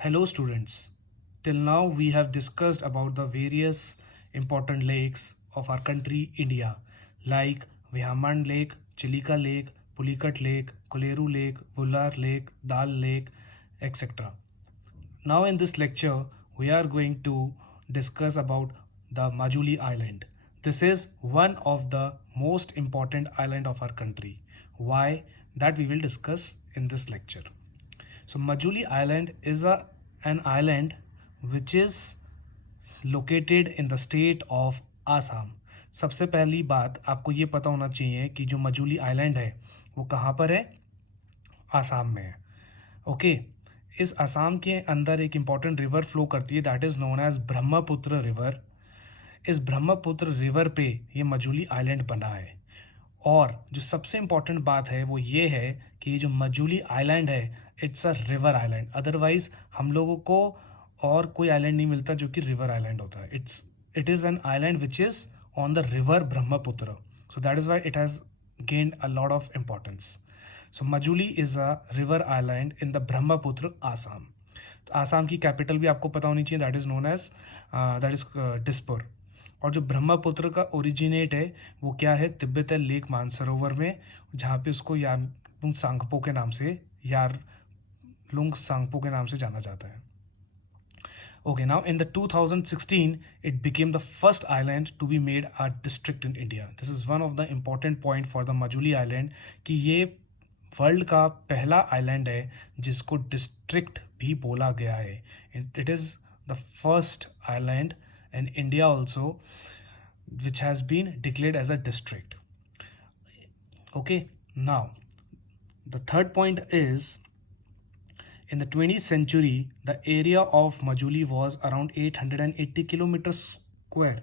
Hello students. Till now we have discussed about the various important lakes of our country India like Vihaman Lake, Chilika Lake, Pulikat Lake, Koleru Lake, Vullar Lake, Dal Lake, etc. Now in this lecture we are going to discuss about the Majuli Island. This is one of the most important island of our country. Why? That we will discuss in this lecture. So Majuli Island is an island which is located in the state of Assam. सबसे पहली बात आपको ये पता होना चाहिए कि जो मजूली आइलैंड है वो कहाँ पर है, आसाम में है. ओके, इस आसाम के अंदर एक इम्पॉर्टेंट रिवर फ्लो करती है that is known as Brahmaputra river. इस ब्रह्मपुत्र रिवर पे ये मजूली आइलैंड बना है. और जो सबसे इम्पॉर्टेंट बात है वो ये है कि ये जो मजूली आइलैंड है it's a river island. Otherwise हम लोगों को और कोई आइलैंड नहीं मिलता जो कि रिवर आइलैंड होता है. It is an island which is on the river Brahmaputra. So that is why it has gained a lot of importance. So Majuli is a river island in the Brahmaputra Assam. तो आसाम की कैपिटल भी आपको पता होनी चाहिए that is known as that is Dispur. और जो ब्रह्मपुत्र का ओरिजिनेट है वो क्या है, तिब्बत लेक मानसरोवर में, जहाँ पे उसको यारलुंग सांगपो के नाम से जाना जाता है. Okay, now in the 2016 it became the first island to be made a district in India. This is one of the important point for the Majuli Island कि ये वर्ल्ड का पहला आइलैंड है जिसको डिस्ट्रिक्ट भी बोला गया है. It is the first island in India also which has been declared as a district. Okay, now the third point is in the 20th century the area of Majuli was around 880 kilometers square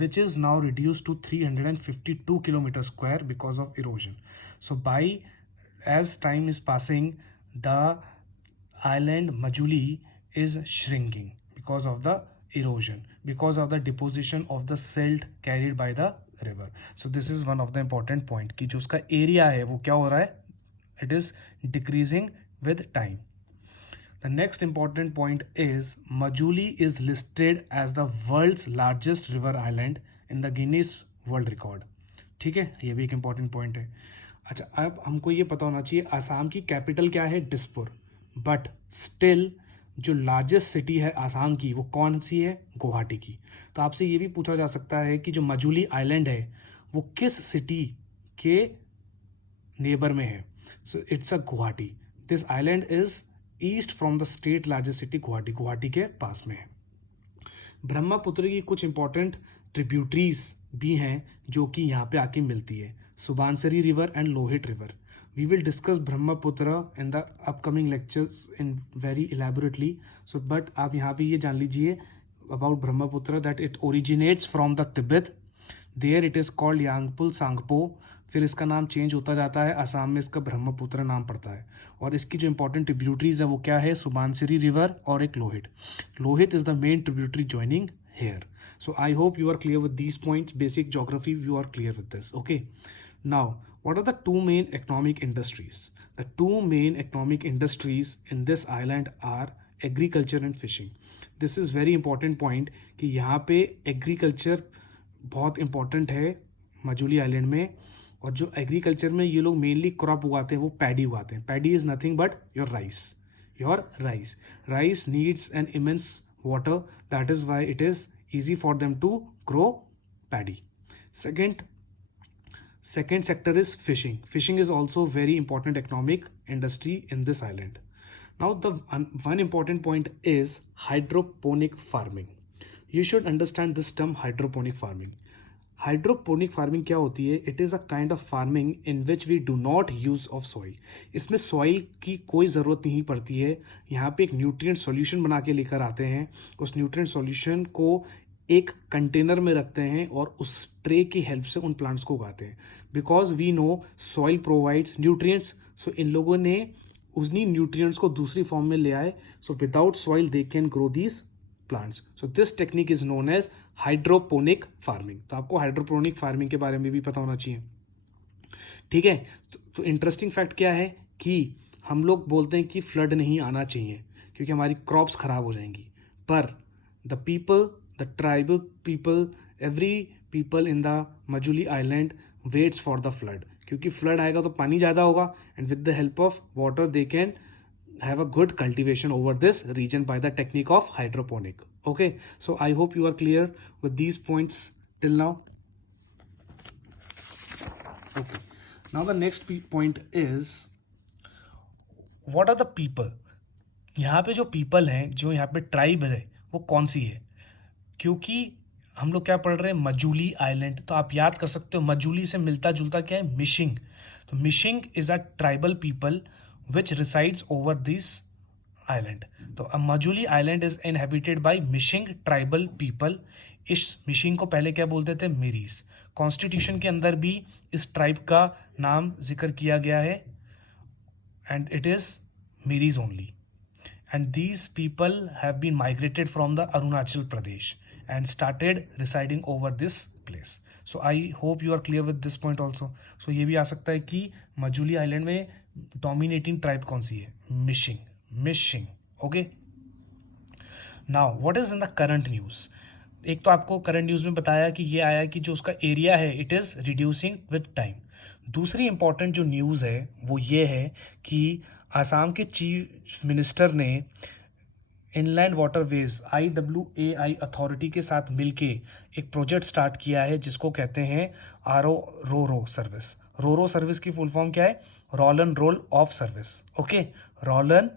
which is now reduced to 352 kilometers square because of erosion. So as time is passing the island Majuli is shrinking because of the erosion, because of the deposition of the silt carried by the river. So this is one of the important point कि जो उसका area है वो क्या हो रहा है, it is decreasing with time. The next important point is Majuli is listed as the world's largest river island in the Guinness World Record. ठीक है, ये भी एक important point है. अच्छा, अब हमको ये पता होना चाहिए आसाम की कैपिटल क्या है, दिसपुर. बट स्टिल जो लार्जेस्ट सिटी है आसाम की वो कौन सी है, गुवाहाटी की. तो आपसे ये भी पूछा जा सकता है कि जो मजूली आइलैंड है वो किस सिटी के नेबर में है. So it's a Guwahati. This island is east from the state largest city Guwahati, Guwahati के पास में है. ब्रह्मपुत्र की कुछ इंपॉर्टेंट ट्रिब्यूटरीज भी हैं जो कि यहाँ पे आके मिलती है, Subansiri river and Lohit river. We will discuss Brahmaputra in the upcoming lectures in very elaborately. So, but आप यहाँ पे ये जान लीजिए about Brahmaputra that it originates from the Tibet. There it is called Yangpul Sangpo. फिर इसका नाम चेंज होता जाता है, आसाम में इसका ब्रह्मपुत्र नाम पड़ता है. और इसकी जो इंपॉर्टेंट ट्रिब्यूटरीज है वो क्या है, सुबानसिरी रिवर और एक Lohit. Lohit is the main tributary joining here. So I hope you are clear with these points. Basic geography, you are clear with this. Okay. Now, what are the two main economic industries? The two main economic industries in this island are agriculture and fishing. This is very important point कि यहाँ पे agriculture बहुत important है Majuli island में. और जो agriculture में ये लोग मेनली क्रॉप उगाते हैं वो पैडी उगाते हैं. Paddy is nothing but your rice. Rice needs an immense water, that is why it is easy for them to grow paddy. Second sector is fishing. Fishing is also very important economic industry in this island. Now the one important point is hydroponic farming. You should understand this term hydroponic farming. Hydroponic farming क्या होती है, it is a kind of farming in which we do not use of soil. इसमें soil की कोई ज़रूरत नहीं पड़ती है. यहाँ पे एक न्यूट्रिएंट सॉल्यूशन बना के लेकर आते हैं, उस न्यूट्रिएंट सॉल्यूशन को एक कंटेनर में रखते हैं और उस ट्रे की हेल्प से उन प्लांट्स को उगाते हैं. Because we know soil provides nutrients. So इन लोगों ने उन्हीं न्यूट्रिएंट्स को दूसरी फॉर्म में ले आए. So without soil they can grow these plants. So this technique is known as hydroponic farming. तो आपको हाइड्रोपोनिक फार्मिंग के बारे में भी पता होना चाहिए. ठीक है. तो इंटरेस्टिंग फैक्ट क्या है कि हम लोग बोलते हैं कि फ्लड नहीं आना चाहिए क्योंकि हमारी क्रॉप्स ख़राब हो जाएंगी. पर the people, the tribal people, every people in the Majuli island waits for the flood, क्योंकि फ्लड आएगा तो पानी ज़्यादा होगा and with the help of water they can have a good cultivation over this region by the technique of hydroponic. Okay, so I hope you are clear with these points till now. Okay, now the next point is what are the people. यहाँ पे जो people हैं, जो यहाँ पे tribe है, वो कौन सी है? क्योंकि हम लोग क्या पढ़ रहे हैं, मजूली आइलैंड, तो आप याद कर सकते हो मजूली से मिलता जुलता क्या है, मिशिंग. तो Mising is a tribal people which resides over this island. तो Majuli island is inhabited by Mising tribal people. इस मिशिंग को पहले क्या बोलते थे, मीरीज. कॉन्स्टिट्यूशन के अंदर भी इस ट्राइब का नाम जिक्र किया गया है and it is Miri's only. And these people have been migrated from the Arunachal Pradesh and started residing over this place. So I hope you are clear with this point also. So ये भी आ सकता है कि Majuli island में dominating tribe कौन सी है, Mising. Okay, now what is in the current news. एक तो आपको करंट न्यूज़ में बताया कि ये आया कि जो उसका एरिया है it is reducing with time. दूसरी इंपॉर्टेंट जो न्यूज़ है वो ये है कि आसाम के चीफ मिनिस्टर ने इनलैंड वाटरवेज IWAI अथॉरिटी के साथ मिलके एक प्रोजेक्ट स्टार्ट किया है जिसको कहते हैं रो सर्विस. रो सर्विस की फुल फॉर्म क्या है, roll and roll off service. Okay, roll and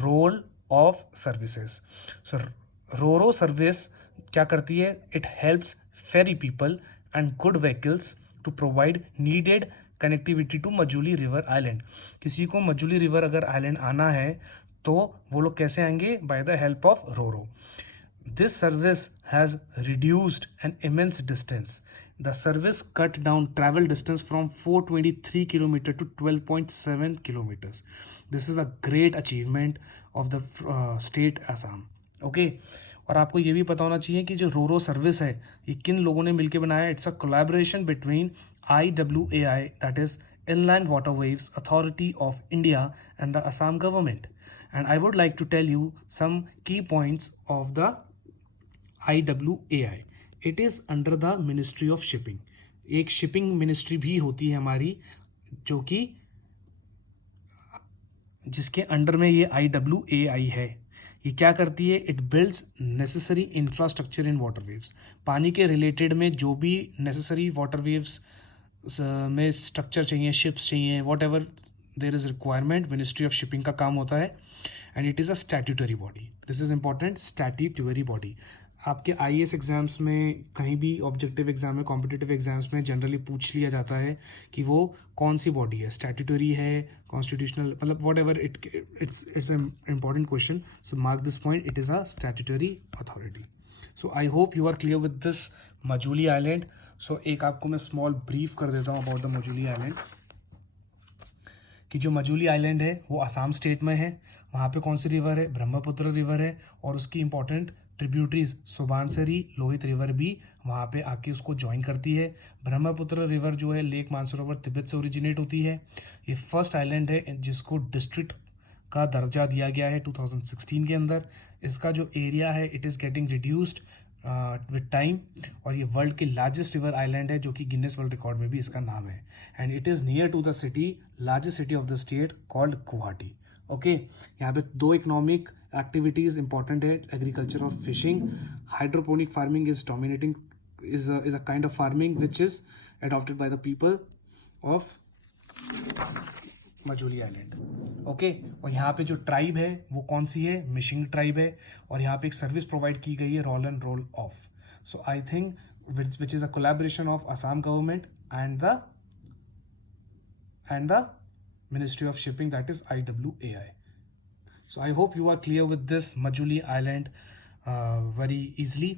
roll off services. So ro service क्या करती है, it helps ferry people and good vehicles to provide needed connectivity to Majuli river island. किसी को Majuli river अगर island आना है तो वो लोग कैसे आएंगे, by the help of ro. This service has reduced an immense distance. The service cut down travel distance from 423 kilometre to 12.7 kilometres. This is a great achievement of the state Assam. Okay, और आपको ये भी पता होना चाहिए कि जो रो service है ये किन लोगों ने मिलकर बनाया. It's a collaboration between IWAI, that is Inland Waterways Authority of India, and the Assam government. And I would like to tell you some key points of the IWAI. It is under the Ministry of Shipping. एक shipping ministry भी होती है हमारी, जो कि जिसके under में ये IWAI है. ये क्या करती है, it builds necessary infrastructure in waterways. पानी के रिलेटेड में जो भी नेसेसरी वाटरवेव्स में स्ट्रक्चर चाहिए, शिप्स चाहिए, what ever there is requirement, ministry of shipping का काम होता है. And it is a statutory body. This is important, statutory body. आपके IAS एग्जाम्स में, कहीं भी ऑब्जेक्टिव एग्जाम में, कॉम्पिटिटिव एग्जाम्स में जनरली पूछ लिया जाता है कि वो कौन सी बॉडी है, स्टैट्यूटरी है, कॉन्स्टिट्यूशनल, मतलब what ever it's an important question. So mark this point, it is a statutory authority. So I hope you are clear with this Majuli island. So एक आपको मैं स्मॉल ब्रीफ कर देता हूँ अबाउट द मजूली आइलैंड, कि जो Majuli island है वो आसाम स्टेट में है. वहाँ पे कौन सी रिवर है, ब्रह्मपुत्र रिवर है, और उसकी इंपॉर्टेंट ट्रिब्यूटरीज सुबानसरी, लोहित रिवर भी वहाँ पे आके उसको ज्वाइन करती है. ब्रह्मपुत्र रिवर जो है लेक मानसरोवर तिब्बत से ओरिजिनेट होती है. ये फर्स्ट आइलैंड है जिसको डिस्ट्रिक्ट का दर्जा दिया गया है 2016 के अंदर. इसका जो एरिया है it is getting reduced with time, और ये वर्ल्ड की लार्जेस्ट रिवर आइलैंड है जो कि गिनेस वर्ल्ड रिकॉर्ड में भी इसका नाम है. And it is near to the city, largest city of the state called Guwahati. Okay, यहाँ पे दो इकोनॉमिक एक्टिविटीज इंपॉर्टेंट है, एग्रीकल्चर और fishing. Hydroponic farming is dominating, is a kind of farming which is adopted by the people of Majuli island. Okay, और यहाँ पे जो tribe है वो कौन सी है, मिशिंग ट्राइब है, और यहाँ पे एक सर्विस प्रोवाइड की गई है, roll and roll off. So I think which is a collaboration of Assam government and the Ministry of Shipping, that is IWAI. So I hope you are clear with this Majuli Island very easily.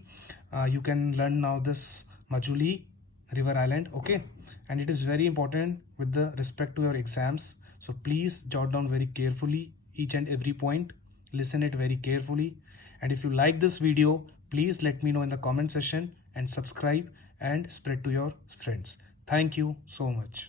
You can learn now this Majuli River Island, okay? And it is very important with the respect to your exams. So please jot down very carefully each and every point. Listen it very carefully. And if you like this video, please let me know in the comment section and subscribe and spread to your friends. Thank you so much.